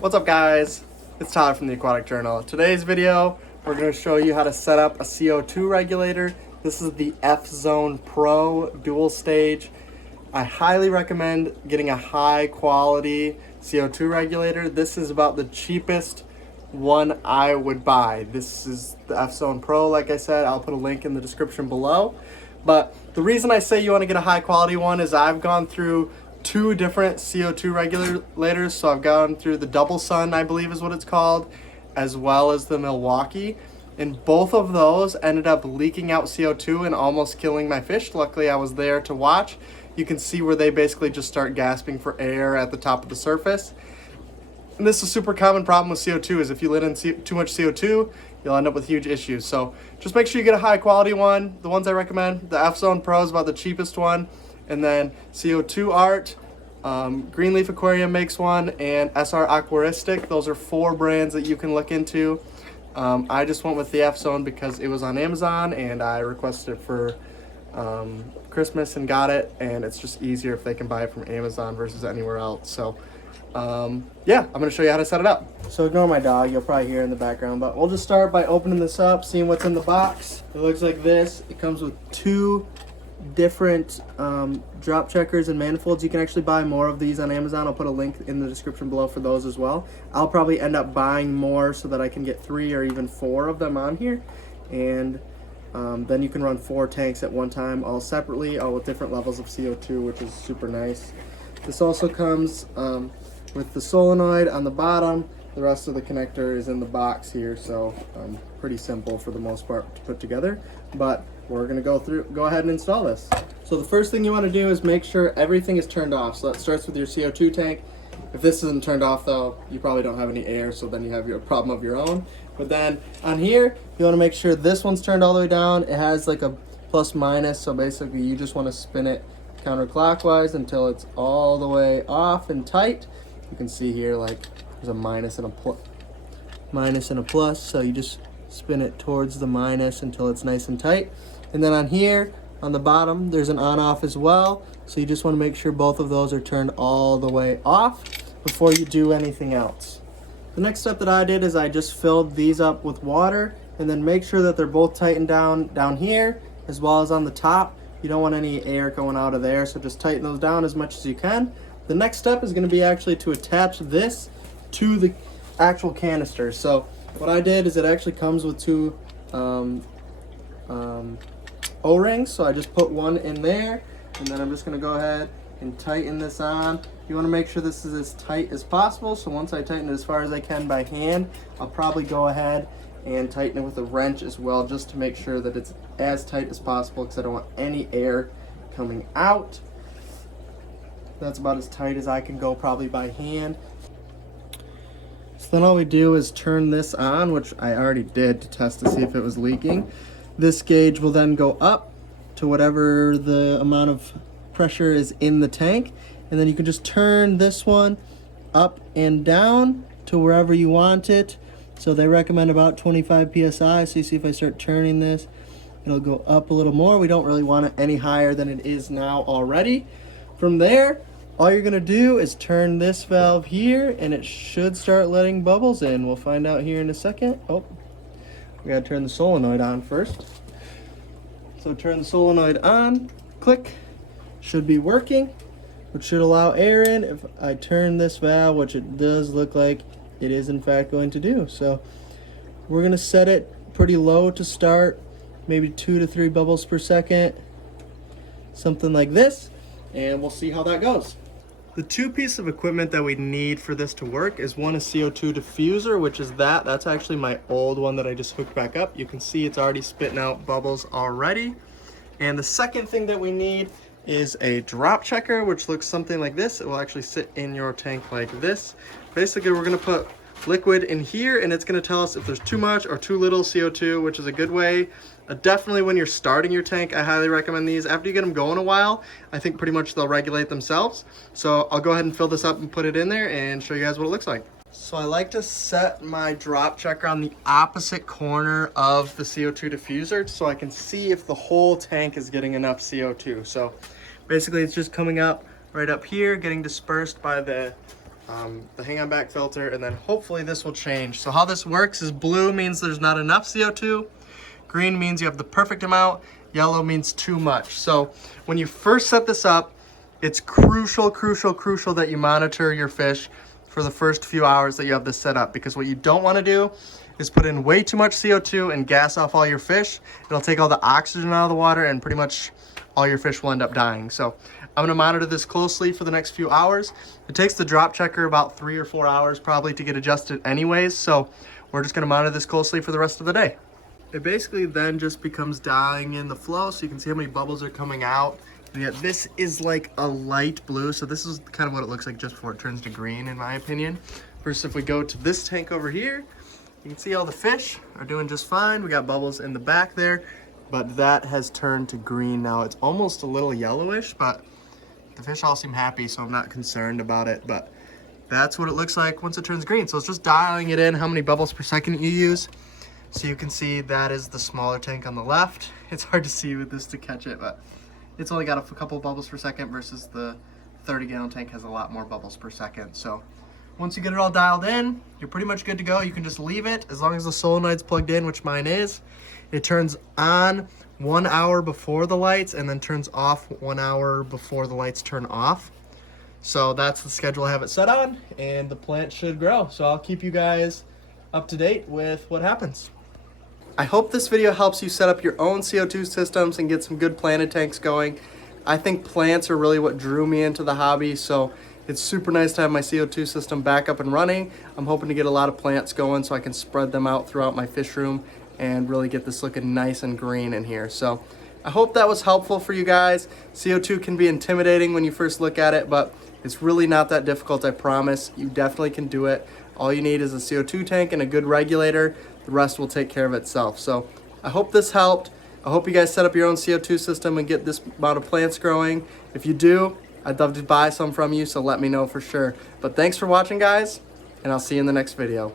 What's up, guys? It's Todd from the Aquatic Journal. Today's video, we're going to show you how to set up a CO2 regulator. This is the F-Zone Pro dual stage. I highly recommend getting a high quality CO2 regulator. This is about the cheapest one I would buy. This is the F-Zone Pro, like I said. I'll put a link in the description below. But the reason I say you want to get a high quality one is I've gone through two different CO2 regulators. So I've gone through the Double Sun, I believe is what it's called, as well as the Milwaukee. And both of those ended up leaking out CO2 and almost killing my fish. Luckily, I was there to watch. You can see where they basically just start gasping for air at the top of the surface. And this is a super common problem with CO2 is if you let in too much CO2, you'll end up with huge issues. So just make sure you get a high quality one. The ones I recommend, the F-Zone Pro is about the cheapest one. And then CO2 Art, Greenleaf Aquarium makes one, and SR Aquaristic. Those are 4 brands that you can look into. I just went with the F-Zone because it was on Amazon and I requested it for Christmas and got it, and it's just easier if they can buy it from Amazon versus anywhere else. So yeah, I'm going to show you how to set it up. So ignore my dog, you'll probably hear in the background, but we'll just start by opening this up, seeing what's in the box. It looks like this. It comes with 2 different drop checkers and manifolds. You can actually buy more of these on Amazon. I'll put a link in the description below for those as well. I'll probably end up buying more so that I can get 3 or even 4 of them on here, and then you can run 4 tanks at one time, all separately, all with different levels of CO2, which is super nice. This also comes with the solenoid on the bottom. The rest of the connector is in the box here, so pretty simple for the most part to put together. But we're gonna go ahead and install this. So the first thing you wanna do is make sure everything is turned off. So that starts with your CO2 tank. If this isn't turned off though, you probably don't have any air, so then you have your problem of your own. But then on here, you wanna make sure this one's turned all the way down. It has like a plus minus, so basically you just wanna spin it counterclockwise until it's all the way off and tight. You can see here like there's a minus and a plus, so you just spin it towards the minus until it's nice and tight. And then on here, on the bottom, there's an on-off as well. So you just want to make sure both of those are turned all the way off before you do anything else. The next step that I did is I just filled these up with water and then make sure that they're both tightened down here as well as on the top. You don't want any air going out of there, so just tighten those down as much as you can. The next step is going to be actually to attach this to the actual canister. So what I did is it actually comes with 2 O-rings, so I just put one in there, and then I'm just going to go ahead and tighten this on. You want to make sure this is as tight as possible, so once I tighten it as far as I can by hand, I'll probably go ahead and tighten it with a wrench as well, just to make sure that it's as tight as possible, because I don't want any air coming out. That's about as tight as I can go probably by hand. So then all we do is turn this on, which I already did to test to see if it was leaking. This gauge will then go up to whatever the amount of pressure is in the tank, and then you can just turn this one up and down to wherever you want it. So they recommend about 25 psi, so you see if I start turning this, it'll go up a little more. We don't really want it any higher than it is now already. From there, all you're gonna do is turn this valve here and it should start letting bubbles in. We'll find out here in a second. Oh, we gotta turn the solenoid on first. So turn the solenoid on, click, should be working, which should allow air in. If I turn this valve, which it does look like it is in fact going to do. So we're gonna set it pretty low to start, maybe 2 to 3 bubbles per second, something like this, and we'll see how that goes. The 2 pieces of equipment that we need for this to work is one, a CO2 diffuser, which is that's actually my old one that I just hooked back up. You can see it's already spitting out bubbles already. And the second thing that we need is a drop checker, which looks something like this. It will actually sit in your tank like this. Basically, we're gonna put liquid in here and it's gonna tell us if there's too much or too little CO2, which is a good way. Definitely when you're starting your tank, I highly recommend these. After you get them going a while, I think pretty much they'll regulate themselves. So I'll go ahead and fill this up and put it in there and show you guys what it looks like. So I like to set my drop checker on the opposite corner of the CO2 diffuser so I can see if the whole tank is getting enough CO2. So basically it's just coming up right up here, getting dispersed by the the hang on back filter, and then hopefully this will change. So how this works is blue means there's not enough CO2, green means you have the perfect amount, yellow means too much. So when you first set this up, it's crucial that you monitor your fish for the first few hours that you have this set up, because what you don't want to do is put in way too much CO2 and gas off all your fish. It'll take all the oxygen out of the water and pretty much all your fish will end up dying. So I'm gonna monitor this closely for the next few hours. It takes the drop checker about 3 or 4 hours probably to get adjusted anyways. So we're just gonna monitor this closely for the rest of the day. It basically then just becomes dialing in the flow, so you can see how many bubbles are coming out. And yet this is like a light blue, so this is kind of what it looks like just before it turns to green, in my opinion. Versus if we go to this tank over here, you can see all the fish are doing just fine. We got bubbles in the back there, but that has turned to green now. It's almost a little yellowish, but the fish all seem happy, so I'm not concerned about it. But that's what it looks like once it turns green. So it's just dialing it in, how many bubbles per second you use. So you can see that is the smaller tank on the left. It's hard to see with this to catch it, but it's only got a couple bubbles per second versus the 30-gallon tank has a lot more bubbles per second. So once you get it all dialed in, you're pretty much good to go. You can just leave it as long as the solenoid's plugged in, which mine is. It turns on 1 hour before the lights and then turns off 1 hour before the lights turn off. So that's the schedule I have it set on, and the plant should grow. So I'll keep you guys up to date with what happens. I hope this video helps you set up your own CO2 systems and get some good planted tanks going. I think plants are really what drew me into the hobby, so it's super nice to have my CO2 system back up and running. I'm hoping to get a lot of plants going so I can spread them out throughout my fish room and really get this looking nice and green in here. So I hope that was helpful for you guys. CO2 can be intimidating when you first look at it, but it's really not that difficult, I promise. You definitely can do it. All you need is a CO2 tank and a good regulator. The rest will take care of itself. So I hope this helped. I hope you guys set up your own CO2 system and get this amount of plants growing. If you do, I'd love to buy some from you, so let me know for sure. But thanks for watching, guys, and I'll see you in the next video.